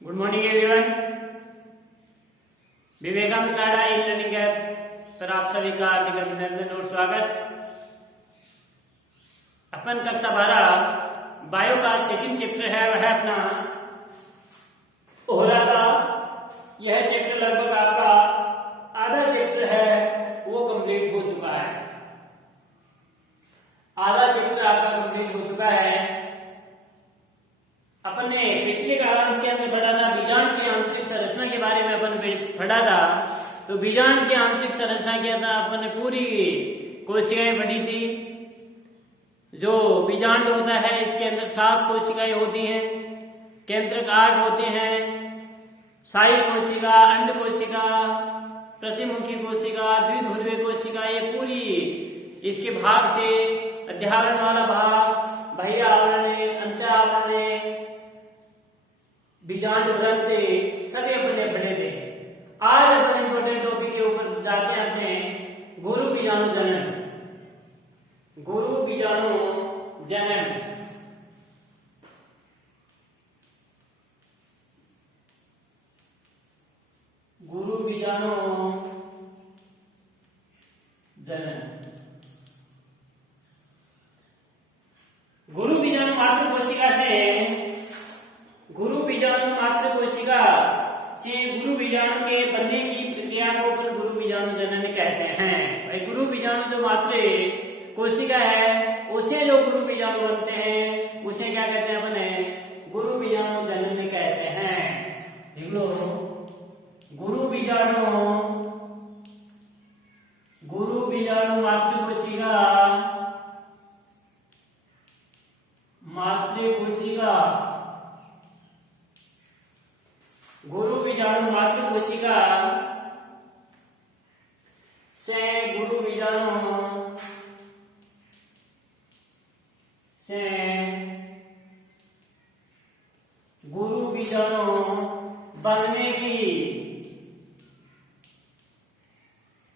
Good morning everyone. Vivekananda Tada e learning app पर आप सभी का हार्दिक अभिनंदन और स्वागत। अपन कक्षा 12 बायो का सेकंड चैप्टर है, वह अपना ओहरा का। यह चैप्टर लगभग आपका आधा चैप्टर है वो कंप्लीट हो चुका है। आधा चैप्टर आपका कंप्लीट हो चुका है। अपन ने पिछले क्लास के अंदर पढ़ा था बीजांड की आंतरिक संरचना के बारे में अपन पढ़ा था। तो बीजांड की आंतरिक संरचना क्या था, अपन ने पूरी कोशिकाएं पढ़ी थी। जो बीजांड होता है इसके अंदर 7 कोशिकाएं होती हैं, केंद्रक 8 होते हैं, साई कोशिका, अंड कोशिका, प्रतिमुखी कोशिका, द्विध्रुवीय कोशिका, ये पूरी इसके भाग थे। अध्यावरण वाला भाग, बाह्य आवरण, अंत आवरण, बीजांड ग्रंथ, सभी अपने पढ़े थे। आज अपन इंपोर्टेंट टॉपिक के ऊपर जाते हैं अपने गुरु बीजाणु जनन। गुरु बीजाणु जनन। गुरु बीजाणु जनन। गुरु बीजाणु मात्र कोशिका से गुरु बीजाणु के बनने की प्रक्रिया को अपन गुरु बीजाणु जनन कहते हैं। भाई गुरु बीजाणु जो मात्र कोशिका है उसे जो गुरु बीजाणु बनते हैं उसे क्या कहते हैं, अपने गुरु बीजाणु जनन कहते हैं। देख लो, गुरु बीजाणु मात्र कोशिका गुरु बीजाणु मात्र कोशिका से गुरु बीजाणु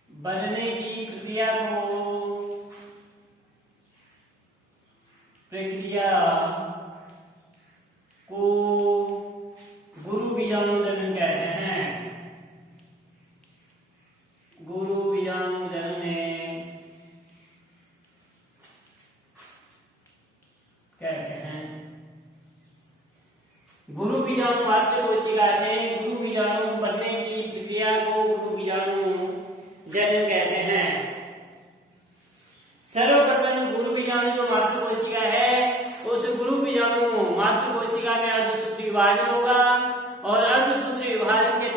बनने की प्रक्रिया को गुरु बीजाणु जनन कहते हैं। गुरु बीजाणु जनन कहते हैं। गुरु बीजाणु मात्र कोशिका से गुरु बीजाणु बनने की प्रक्रिया को गुरु बीजाणु जनन कहते हैं। सर्वप्रथम गुरु बीजाणु जो मात्र कोशिका है उस गुरु बीजाणु मात्र कोशिका में अर्धसूत्री विभाजन होगा और अर्धसूत्री विभाजन के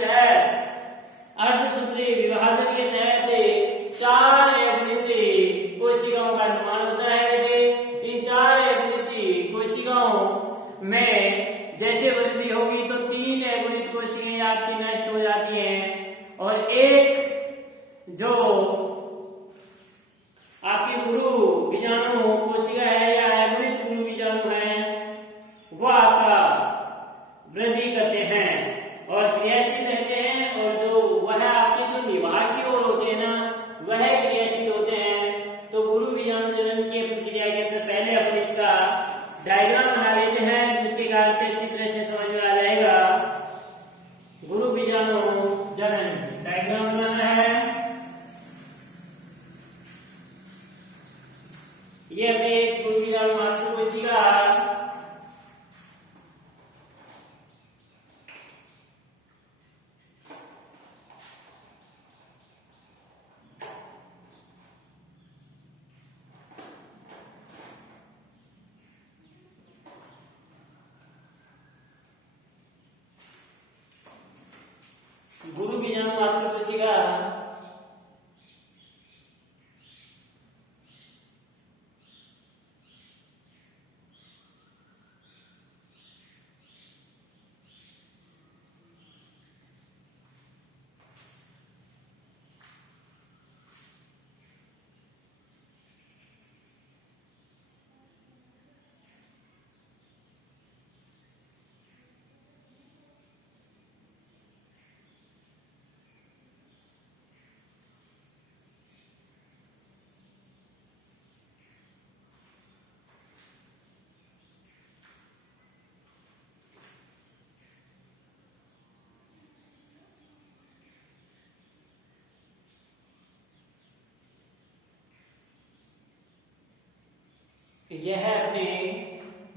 तहत 4 अगुणित कोशिकाओं का निर्माण होता है। बेटे, इन 4 अगुणित कोशिकाओं में जैसे वृद्धि होगी तो 3 अगुणित कोशिकाएं आपकी नष्ट हो जाती हैं और एक जो आपकी गुरु बीजाणु कोशिका है या अगुणित गुरु बीजाणु है वह आपका वृद्धि करते हैं और क्रियाशील रहते हैं, और जो वह आपके जो निवाह की ओर होते हैं ना वह क्रियाशील होते हैं। तो गुरु बीजाणु जनन की प्रक्रिया के अंदर पहले अपन इसका डायग्राम बना लेते हैं जिसके कारण से अच्छी तरह से समझ में आ जाएगा। गुरु बीजाणु जनन डायग्राम बनाना है। ये अपने गुरु बीजाणु मात्र कोशिका यह अपने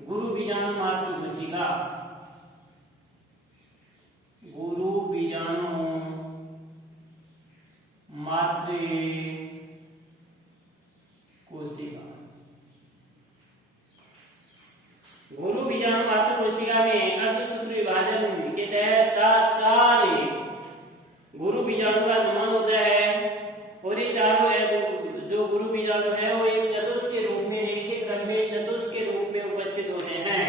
गुरु बीजाणु मातृ कोशिका, गुरु बीजाणु मातृ कोशिका, गुरु बीजाणु मातृ कोशिका में अर्धसूत्र विभाजन के तहत 4 गुरु बीजाणु का निर्माण होता है और ये चारों जो गुरु बीजाणु है वो एक चतुष्क के रूप में, रेखीय क्रम में चतुष्क के रूप में उपस्थित होते हैं।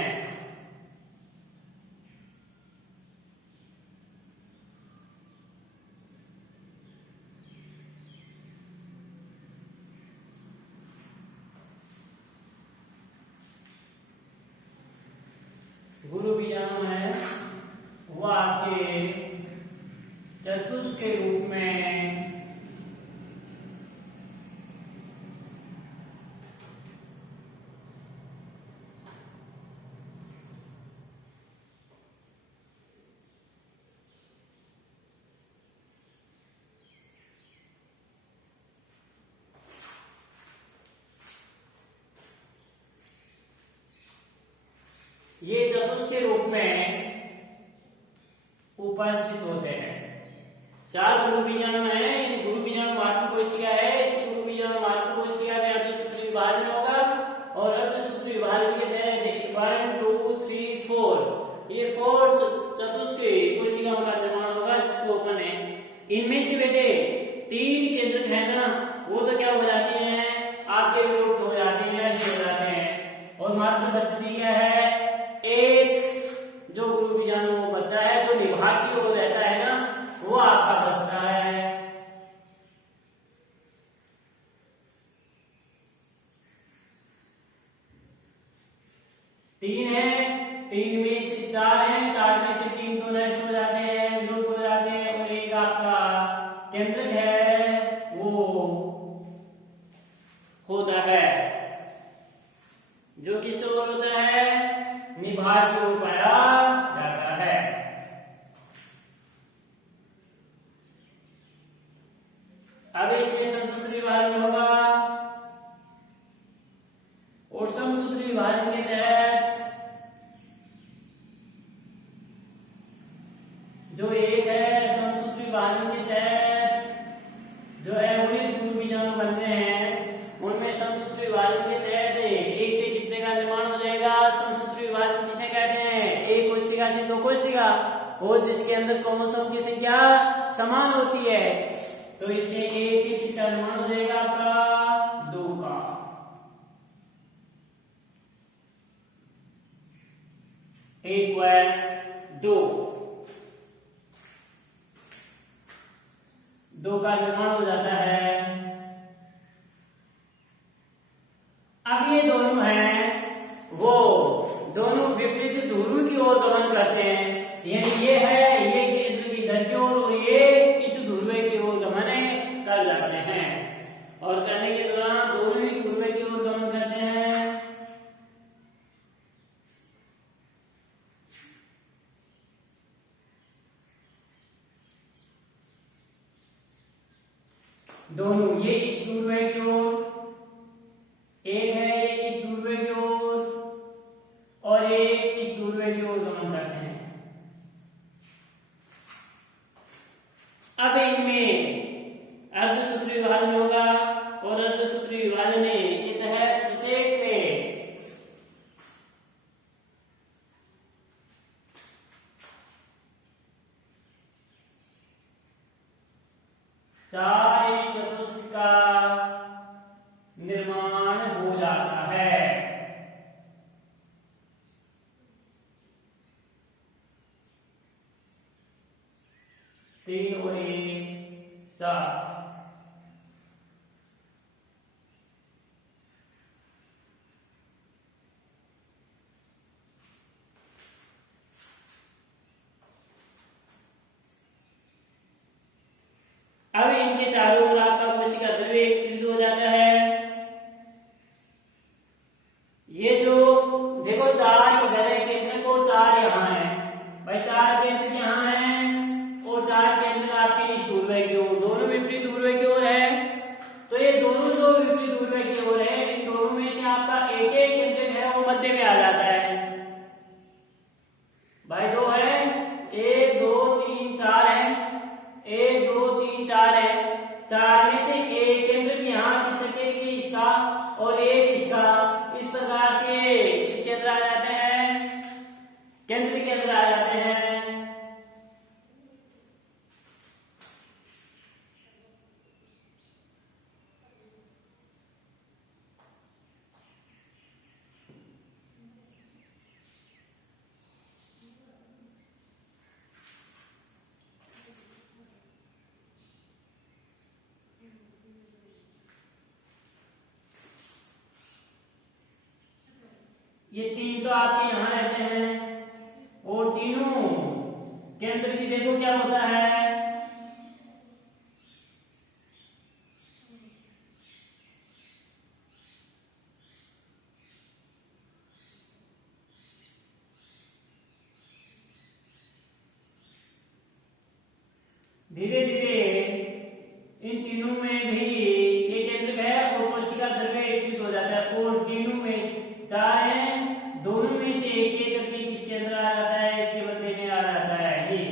गुरु बीजाणु है वो आपके चतुष्क के रूप में ये चतुष्क के रूप में उपस्थित होते हैं। 4 गुरु बीजाणु है, इन गुरु बीजाणु मातृ कोशिका है। इस गुरु बीजाणु मातृ कोशिका में अर्धसूत्र विभाजन होगा और अर्धसूत्र विभाजन के तहत 1 2 3 4 ये 4 चतुष्क कोशिकाओं का निर्माण होगा, जिसको अपन इनमें से बेटे 3 केंद्रक है ना, वो तो क्या हो जाती हैं, आपके विलुप्त हो जाती हैं, हो जाते हैं और मात्र बचती क्या है, एक जो गुरु बीजाणु वो बचता है, जो निभाग की ओर रहता है ना, वो आपका बचता है। तीन है, 3 में से 4 है, 4 में से 3 तो नष्ट हो जाते हैं, विलुप्त हो जाते हैं और एक आपका केंद्रक है वो होता है, जो किस ओर होता है, निभाग की ओर पाया जाता है। अब इसमें समसूत्र विभाजन होगा और समसूत्र विभाजन के तहत जो एक है, समसूत्र विभाजन के तहत जो अवयवित गुरु बीजाणु बनते हैं, उनमें समसूत्र विभाजन के तहत एक से कितने का निर्माण हो जाएगा, समसूत्र विभाजन किसे कहते हैं, एक कोशिका से 2 कोशिका और जिसके अंदर क्रोमोसोम की संख्या समान होती है, तो इससे एक से किसका निर्माण हो जाएगा, आपका 2 का। एक व 2 का निर्माण हो जाता है। अब ये दोनों हैं वो दोनों विपरीत ध्रुव की ओर गमन करते हैं, यानी ये है ये केंद्र की धर की ओर और ये इस ध्रुव की ओर गमन कर जाते हैं और करने के दौरान दोनों ही ध्रुव की ओर गमन करते हैं। दोनों ये इस ध्रुव की ओर, एक है इस ध्रुव की ओर और एक इस ध्रुव की ओर गमन करते हैं। अब इनमें अर्धसूत्री विभाजन होगा और अर्धसूत्री विभाजन के तहत प्रत्येक में चार चतुष्क का निर्माण हो जाता है। तीन और एक 4। अब इनके चारों ओर आपका कोशिका द्रव्य एकत्रित हो जाता है। ये जो देखो 4 इधर है केंद्र को, 4 यहाँ है भाई, 4 केंद्र यहाँ है और 4 केंद्र आपके इस ध्रुव की ओर, दोनों विपरीत ध्रुव की ओर है। तो ये दोनों जो विपरीत ध्रुव की ओर है, इन दोनों में से आपका एक एक में आ जाता है भाई। दो है, 1 2 3 4 है, 1 2 3 4 है। 4 में से एक केंद्र की यहाँ किस सकेगी इसका और एक इसका, इस प्रकार से किसके अंदर आ जाते हैं, केंद्र के अंदर आ जाते हैं। ये 3 तो आपके यहाँ रहते हैं और तीनों केंद्र की देखो क्या होता है, धीरे धीरे इन तीनों में भी ये केंद्र है और कोशिका द्रव्य एकत्रित हो जाता है और तीनों में 4 है, दोनों में से एक केंद्र के किसके अंदर आ जाता है, इसके बदले में आ जाता है ये।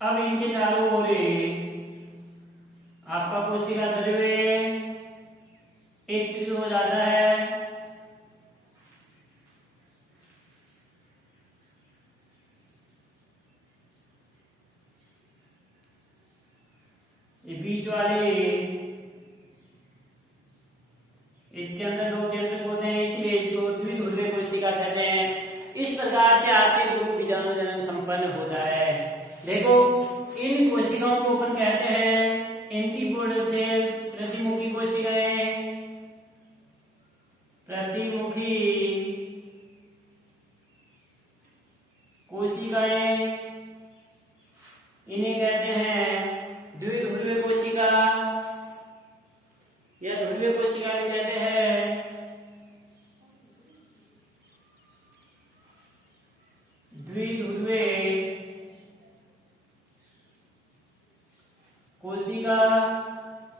अब इनके चारों ओर आपका कोशिका द्रव्य एकत्रित हो जाता है। ये बीच वाले इसके अंदर 2 केंद्र होते हैं, इसलिए इसको द्विध्रुवीय कोशिका कहते हैं। इस प्रकार से आपके गुरु बीजाणु जनन संपन्न होता है। देखो इन कोशिकाओं को अपन कहते हैं एंटीपोडल सेल्स, प्रतिमुखी कोशिकाएं, प्रतिमुखी कोशिकाएं, इन्हें कहते हैं द्विध्रुवीय कोशिका या ध्रुवीय कोशिका भी कहते हैं। द्विध्रुवीय कोशिका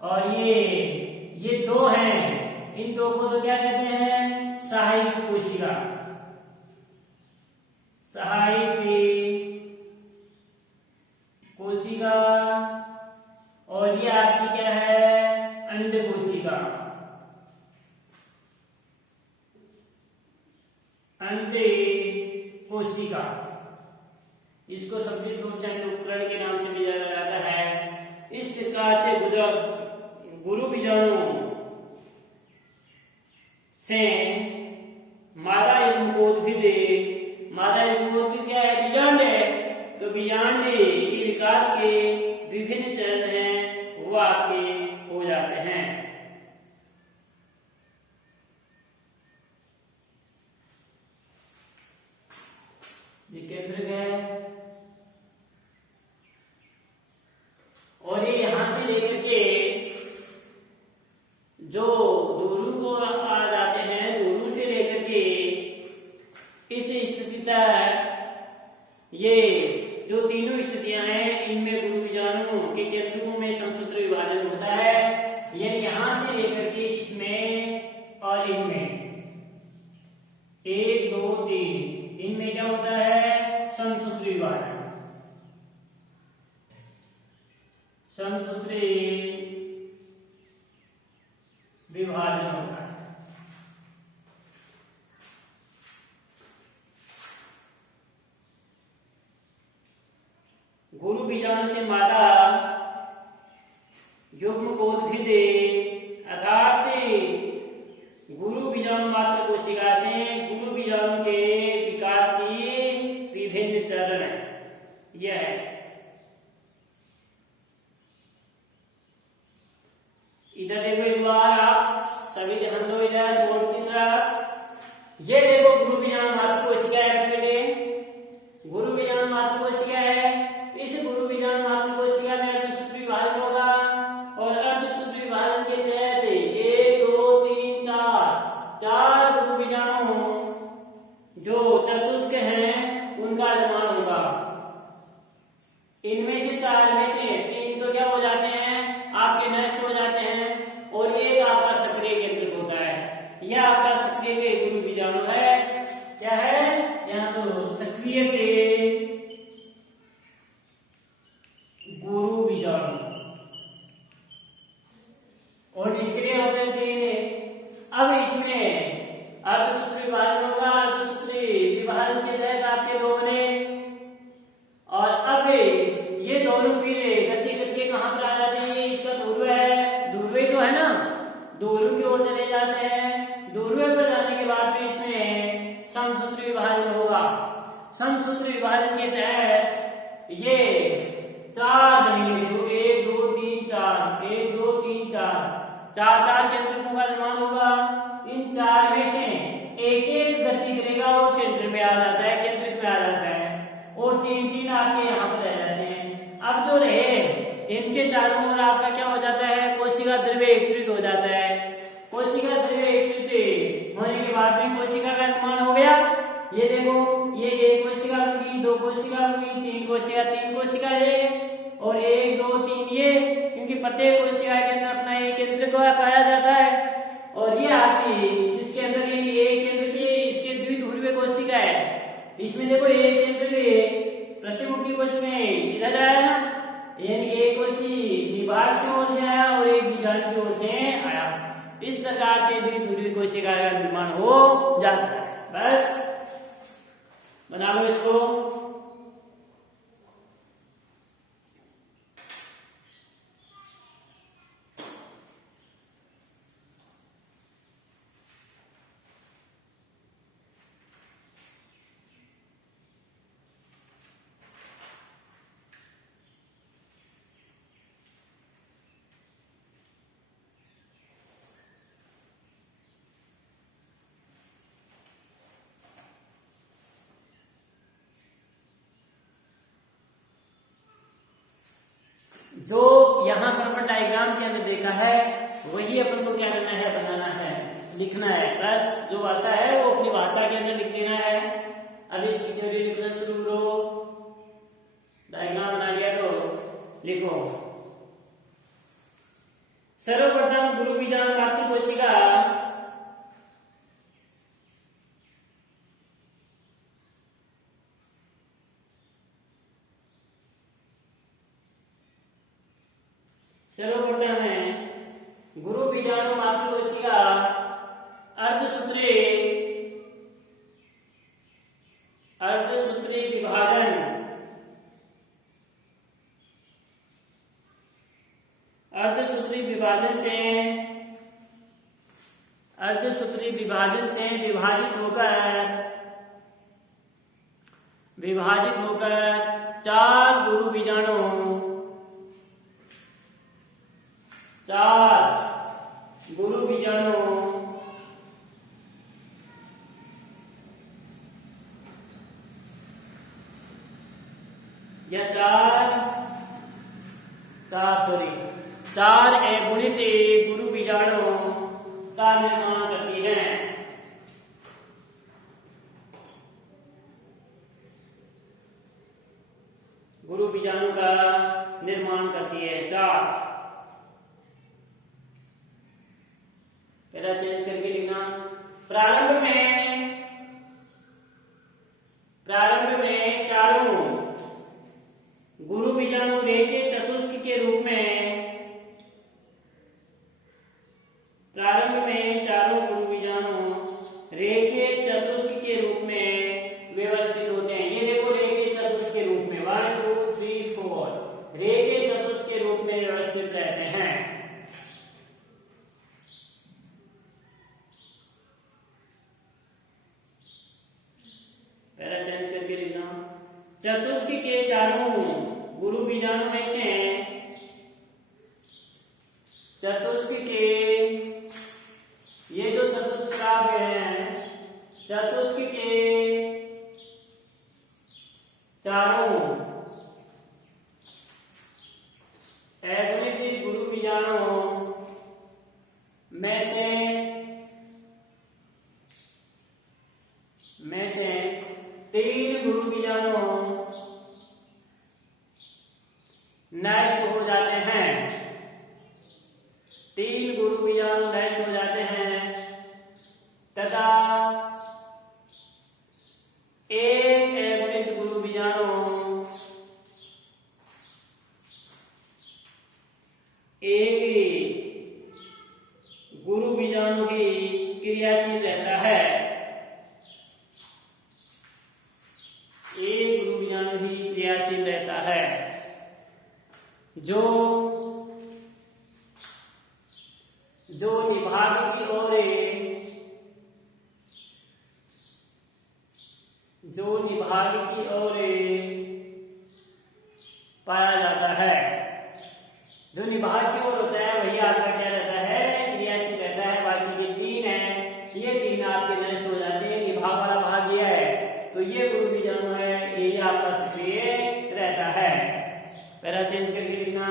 और ये 2 हैं, इन 2 को तो क्या कहते हैं, सहायक कोशिका, सहायक कोशिका। और ये आपकी क्या है, अंड कोशिका, अंड कोशिका। इसको संक्षिप्त रूप से अंड उपकरण के नाम से भी जाना जाता है। इस प्रकार से गुरु बीजाणु से मादा युग्मकोद्भिद, मादा युग्मकोद्भिद क्या है, बीजांड है। तो बीजांड के विकास के विभिन्न चरण हैं वो आपके हो जाते हैं। ये केंद्रक है और ये यहां से लेकर के जो दोनों को आ जाते हैं, दोनों से लेकर के इस स्थिति तक ये जो तीनों स्थितियां हैं, इनमें गुरु बीजाणु के केंद्रकों में समसूत्र विभाजन होता है। ये यहां से लेकर के इसमें और इनमें 1 2 3 इनमें क्या होता है, समसूत्र विभाजन, समसूत्री विभाजन होता है। गुरु बीजाणु से मादा युग्मकोद्भिद अर्थात गुरु बीजाणु मात्र कोशिका से गुरु बीजाणु के विकास की विभिन्न चरण यह है। इधर देखो एक बार आप सभी ध्यान दो, इधर बोर्ड की तरफ। ये देखो गुरु बीजाणु मात्र कोशिका है बेटे, बीजाणु और निष्क्रिय होते थे। अब इसमें अर्धसूत्री विभाजन होगा, अर्धसूत्री विभाजन के तहत आपके दो बने और अब ये दोनों फिर गति करके कहां पर आ जाते हैं, इसका ध्रुव है, ध्रुव तो है ना, ध्रुव की ओर चले जाते हैं। ध्रुव पर जाने के बाद में इसमें समसूत्री विभाजन होगा। समसूत्री विभाजन के तहत ये चार बनेंगे, देखो 1 2 3 4, 1 2 3 4, चार केंद्रकों का निर्माण होगा। इन चार में से एक एक गति करेगा वो सेंटर में आ जाता है, केंद्रित में आ जाता है और 3 आपके यहाँ पर रह जाते हैं। अब जो रहे इनके चारों ओर आपका क्या हो जाता है, कोशिका द्रव्य एकत्रित हो जाता है। कोशिका द्रव्य एकत्रित होने के बाद में कोशिका का निर्माण हो गया। ये देखो ये एक कोशिका होगी, दो कोशिका होगी, तीन कोशिका है और 1 2 3 ये, क्योंकि प्रत्येक कोशिका के अंदर अपना एक केंद्र को पाया जाता है। और ये आपकी जिसके अंदर ये एक केंद्र की इसके द्विध्रुवीय कोशिका है, इसमें देखो एक केंद्र के प्रतिमुखी कोशिकाएं इधर आया ना, यानी एक कोशी निभाग की ओर से आया और एक बीजाणु की ओर से आया। इस प्रकार से द्विध्रुवीय कोशिका का निर्माण हो जाता है। बस बना लो इसको। जो यहाँ पर अपन डायग्राम के अंदर देखा है वही अपन को क्या करना है, बनाना है, लिखना है। बस जो भाषा है वो अपनी भाषा के अंदर लिख देना है। अब इसकी थ्योरी लिखना शुरू करो। डायग्राम बना लिया तो लिखो। सर्वप्रथम गुरु बीजाणु मातृ कोशिका सर्वप्रथम है गुरु बीजाणु मातृ कोशिका अर्धसूत्री विभाजन अर्धसूत्री विभाजन से विभाजित होकर चार गुरु बीजाणु या चार अगुणित गुरु बीजाणु का निर्माण करती है। गुरु बीजाणु का निर्माण करती है चार। पहला चेंज करके लिखना। प्रारंभ में चारों गुरु बीजाणु रेखे चतुष्क के रूप में व्यवस्थित होते हैं। ये देखो रेखे चतुष्क के रूप में 1 2 3 4 रेखे चतुष्क के रूप में व्यवस्थित रहते हैं। पहला चेंज करके लिखना। चतुष्क के चारों गुरु बीजाणु में से चतुष्क के ये जो चतुष्काभ है, चतुष्क के चारों अगुणित गुरु बीजाणु में से 3 गुरु बीजाणु नष्ट हो जाते हैं। 3 गुरु बीजाणु नष्ट हो जाते हैं तथा एक अगुणित गुरु बीजाणु एक गुरु बीजाणु ही क्रियाशील रहता है, एक गुरु बीजाणु ही क्रियाशील रहता है जो निभाग की ओर पाया जाता है। जो निभाग की ओर होता है वही आपका क्या रहता है, क्रियाशील रहता है। बाकी के तीन है, ये तीन आपके नष्ट हो जाते हैं। निभाग वाला भाग ये है, तो ये गुरु बीजाणु है, यही आपका सक्रिय रहता है। पैरा चेंज करके लिखना।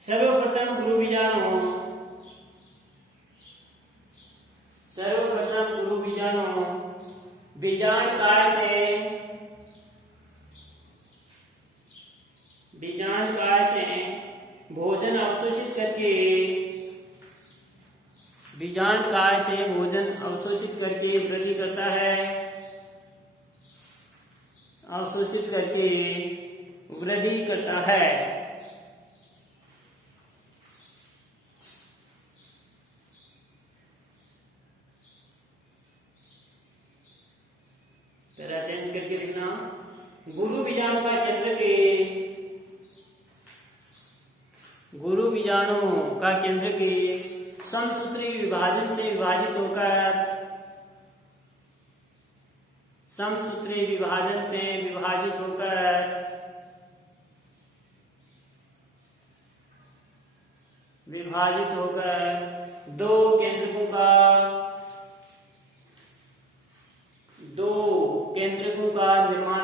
सर्वप्रथम गुरु बीजाणु बीजांडकाय से भोजन अवशोषित करके वृद्धि करता है, अवशोषित करके वृद्धि करता है। जरा चेंज करके लिखना। गुरु बीजाणु का केंद्र के समसूत्री विभाजन से विभाजित होकर दो केंद्रकों का निर्माण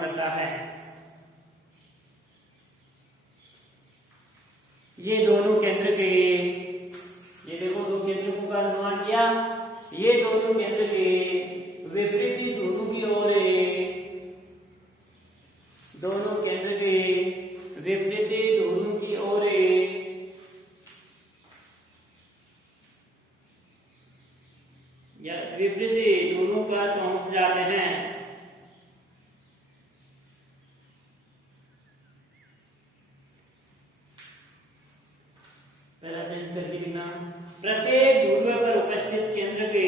करता है। ये दोनों केंद्र के, ये देखो दो केंद्रकों का निर्माण किया। ये दोनों केंद्र के विपरीत दोनों की ओर या विपरीत दोनों पर पहुंच जाते हैं। पहला चेंज करके लिखना। प्रत्येक ध्रुव पर उपस्थित केंद्र के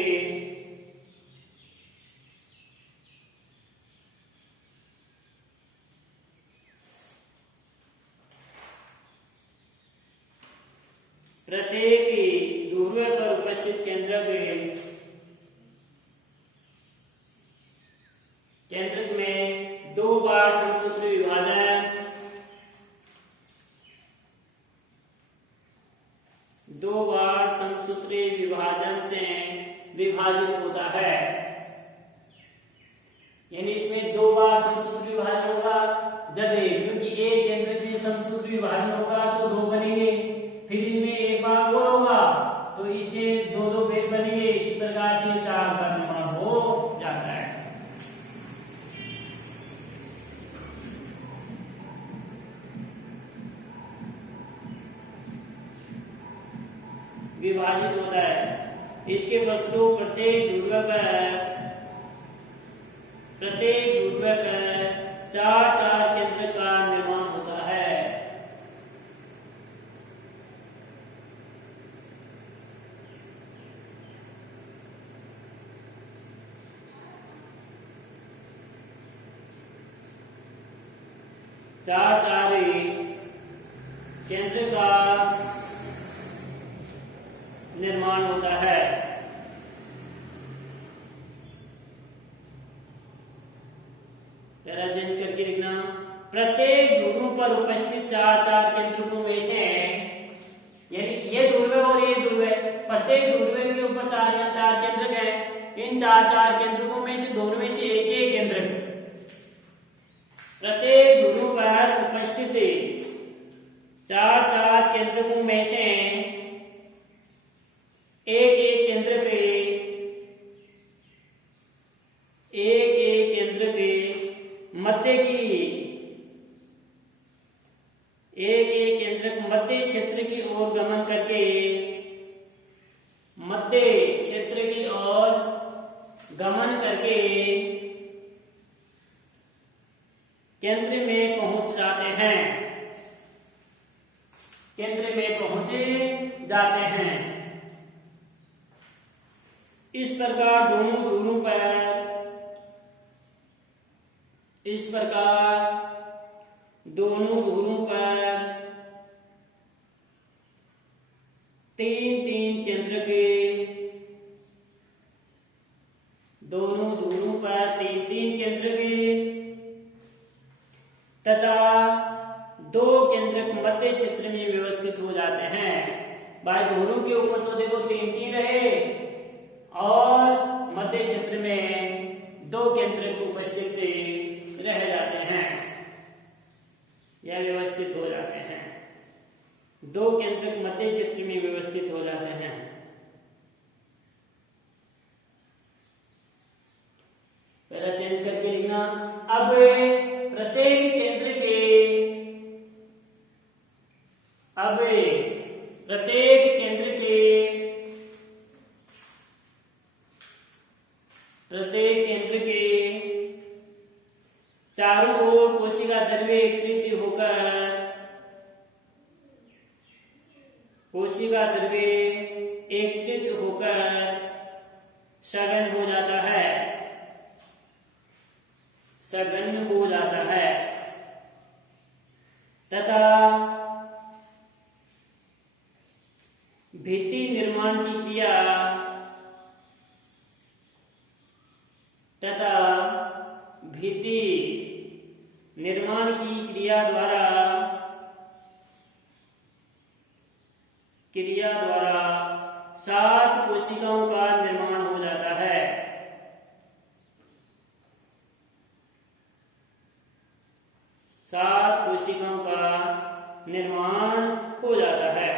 केंद्रक में दो बार समसूत्री विभाजन से विभाजित होता है। यानी इसमें दो बार समसूत्री विभाजन होगा। जब क्योंकि एक केंद्र से समसूत्री विभाजन होगा तो दो बनेंगे, फिर इनमें एक बार और होगा तो इसे दो भेद बनेंगे। इस प्रकार से चार का निर्माण हो जाता है। विभाजित होता है। इसके फलस्वरूप प्रत्येक ध्रुव पर चार केंद्र का निर्माण होता है। चार केंद्र का निर्माण होता है। पहला चेंज करके लिखना। प्रत्येक ध्रुव पर उपस्थित चार केंद्रकों में से, यानी ये ध्रुव और ये ध्रुव, प्रत्येक ध्रुव के ऊपर चार केंद्रक है। इन चार केंद्रकों में से दोनों में से एक केंद्रक, प्रत्येक ध्रुव पर उपस्थित चार केंद्रकों में से एक केंद्र मध्य की एक एक केंद्रक मध्य क्षेत्र की ओर गमन करके मध्य क्षेत्र की ओर गमन करके केंद्र में पहुंच जाते हैं, केंद्र में पहुंचे जाते हैं। इस प्रकार दोनों धुरों पर तीन तीन केंद्र के दोनों धुरों पर तीन तीन केंद्र के तथा दो केंद्रक मध्य क्षेत्र में व्यवस्थित हो जाते हैं। भाई धुरों के ऊपर तो देखो तीन तीन रहे और मध्य क्षेत्र में दो केंद्रक उपस्थित रह जाते हैं या व्यवस्थित हो जाते हैं। दो केंद्रक मध्य क्षेत्र में व्यवस्थित हो जाते हैं। पहला चेंज करके लिखना। अब प्रत्येक केंद्र के चारों ओर कोशिका द्रव्य एकत्रित होकर सघन हो जाता है तथा भित्ति निर्माण की क्रिया द्वारा 7 कोशिकाओं का निर्माण हो जाता है। 7 कोशिकाओं का निर्माण हो जाता है।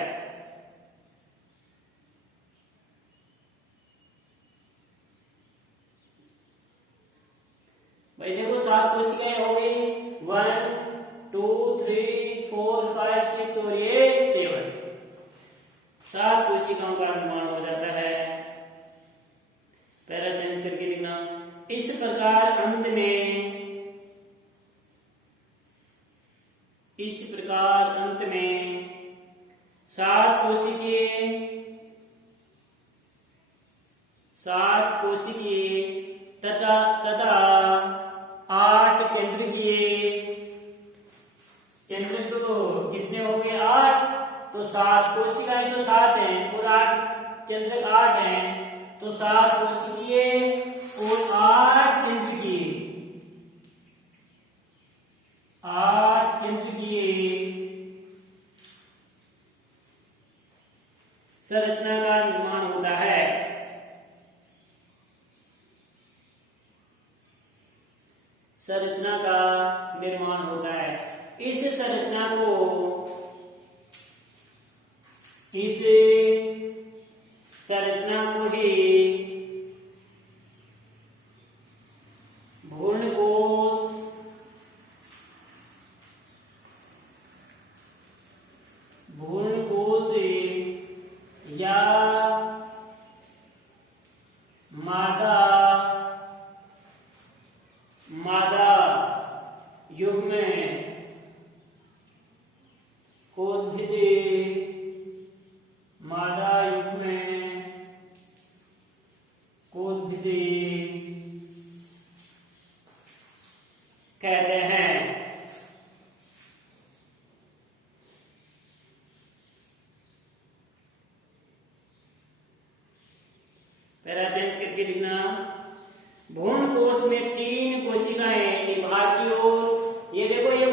भाई देखो 7 कोशिकाएं हो गई, 1 2 3 4 5 6 और ये 7। 7 कोशिकाओं का निर्माण हो जाता है। पैरा चेंज करके लिखना। इस प्रकार अंत में 7 कोशिकीय तथा 8 केंद्र तो कितने हो गए 8, तो 7 कोशिकाएं तो 7 हैं और 8 केंद्र 8 हैं, तो 7 कोशिकीय और 8 केंद्र की संरचना का निर्माण होता है। इस संरचना को ही भ्रूण कोश या मादा युग में कहते हैं। पैरा चेंज करके लिखना। भ्रूण कोश में 3 कोशिकाएं निभाग की ओर, ये देखो ये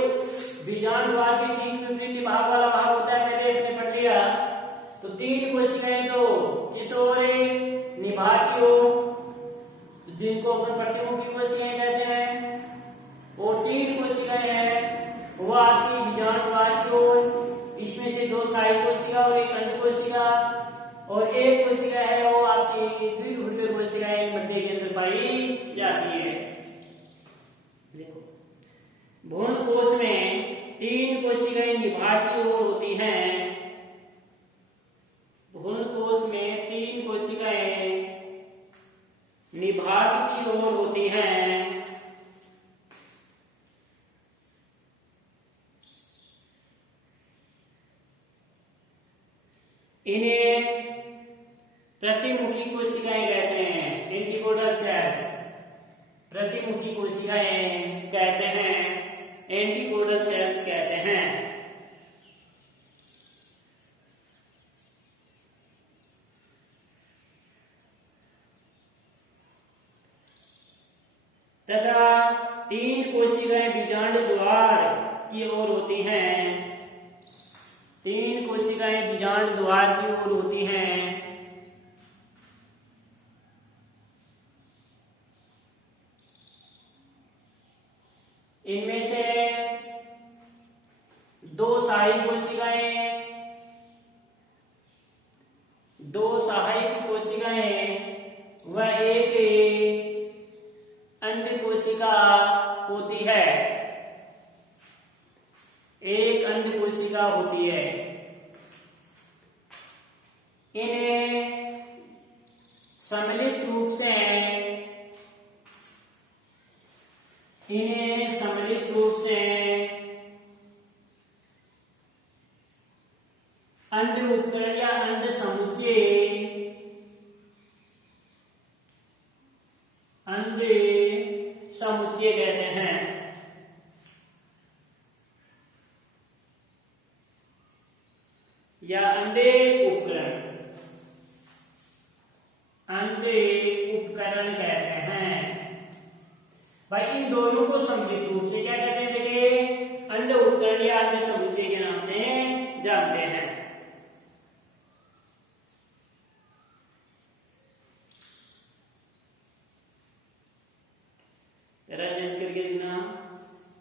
बीजांड द्वार के ठीक विपरीत निभाग वाला भाग होता है, पहले आपने पढ़ लिया। तो 3 कोशिकाएं तो किस ओर है, निभाग की ओर, जिनको अपन प्रतिमुखी कोशिकाएं कहते हैं, और 3 कोशिकाएं हैं वो आपकी बीजांड द्वार की ओर, इसमें से 2 साई कोशिका और 1 अंड कोशिका, और 1 कोशिका है वो आपकी द्विध्रुवीय कोशिकाएं मध्य के अंदर पाई जाती है। देखो भ्रूण कोश में 3 कोशिकाएं निभाग की ओर होती हैं। भ्रूण कोश में 3 कोशिकाएं निभाग की ओर होती हैं। इन्हें प्रतिमुखी कोशिकाएं कहते हैं, एंटीपोडल सेल्स। प्रतिमुखी कोशिकाएं कहते हैं, एंटीपोडल सेल्स कहते हैं। तथा 3 कोशिकाएं बीजांड द्वार की ओर होती हैं। 3 कोशिकाएं बीजांड द्वार की ओर होती हैं। इनमें से 2 सहायक कोशिकाएं व एक अंड कोशिका होती है। एक अंड कोशिका होती है। इन्हें सम्मिलित रूप से अंड उपकरण या अंड समुच्चय कहते हैं। या अंडे उपकरण कहते हैं। भाई इन दोनों को सम्मिलित रूप से क्या कहते हैं बेटे? अंड उपकरण या अंड समुच्चय के नाम से जानते हैं। जरा चेंज करके लिखना।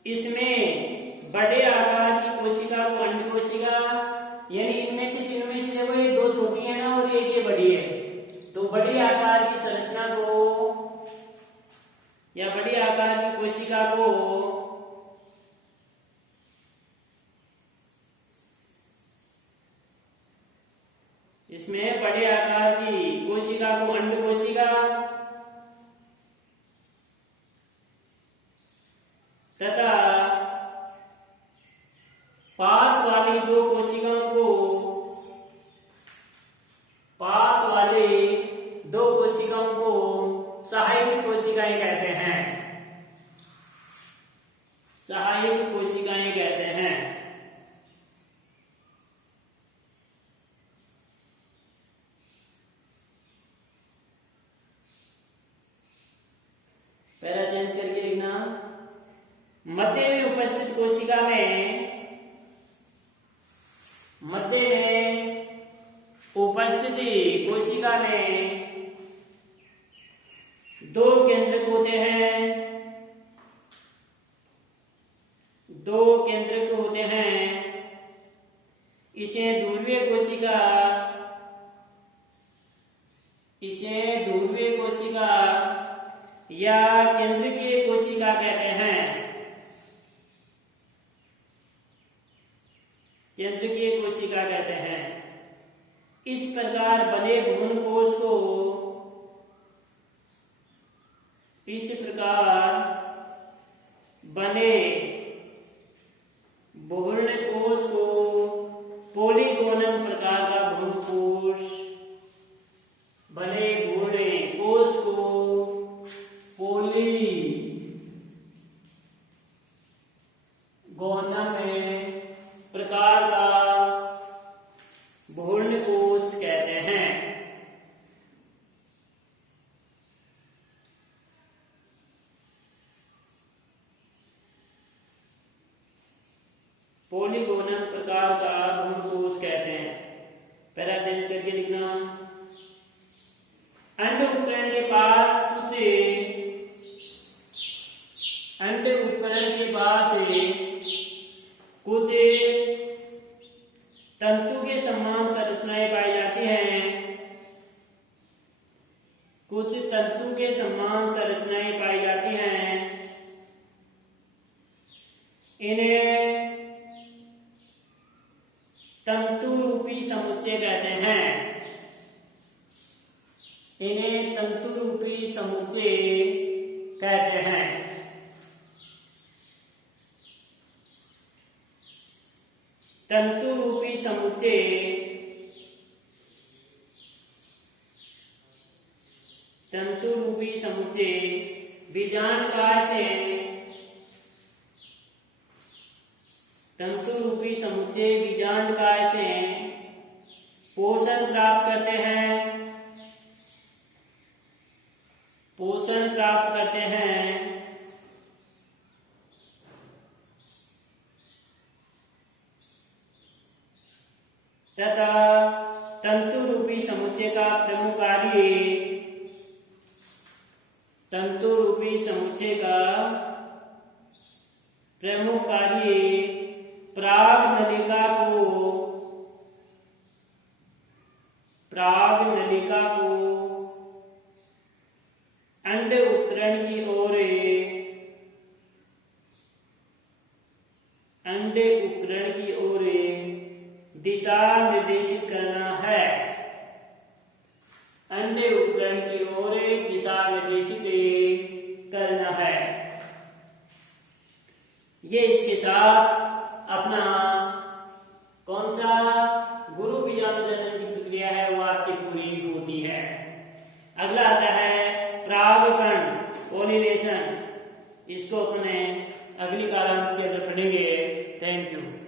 इसमें बड़े आकार की कोशिका को अंड कोशिका, यानी इनमें से तीनों में से देखो ये 2 छोटी है ना और एक ये बड़ी है, तो बड़ी आकार की संरचना को या बड़ी आकार की कोशिका को इसमें बड़े आकार की कोशिका को अंड कोशिका तथा पास वाली 2 कोशिकाओं को सहायक कोशिकाएं कहते हैं। सहायक कोशिकाएं कहते हैं। पहला चेंज करके लिखना। मध्य में उपस्थित कोशिका में दो केंद्रक होते हैं। 2 केंद्रक होते हैं। इसे ध्रुवीय कोशिका या केंद्रकीय कोशिका कहते हैं। केंद्रकीय कोशिका कहते हैं। इस प्रकार बने भ्रूण कोश को पॉलीगोनम प्रकार का भ्रूण कोश बने भ्रूण कोश को पॉलीगोनम प्रकार का भ्रूण कोश कहते हैं। पॉलीगोनम प्रकार का भ्रूण कोश कहते हैं। पहला चेंज करके लिखना। अंड उपकरण के पास कुछ तंतु के समान संरचनाएं पाई जाती हैं। कुछ तंतु के समान संरचनाएं पाई जाती हैं। इन्हें तंतु रूपी समुच्चय कहते हैं। इन्हें तंतु रूपी समुच्चय कहते हैं। तंतु रूपी समुच्चय बीजांडकाय से पोषण प्राप्त करते हैं तथा तंतु रूपी समुच्चय का प्रमुख कार्य पराग नलिका को अंड उपकरण की ओर दिशा निर्देशित करना है। अंडे उपकरण की ओर दिशा निर्देशित करना है। ये इसके साथ अपना कौन सा गुरु बीजाणु जनन की प्रक्रिया है वो आपकी पूरी होती है। अगला आता है परागकण पॉलिनेशन। इसको अपने अगली कालांश के अंदर पढ़ेंगे। Thank you.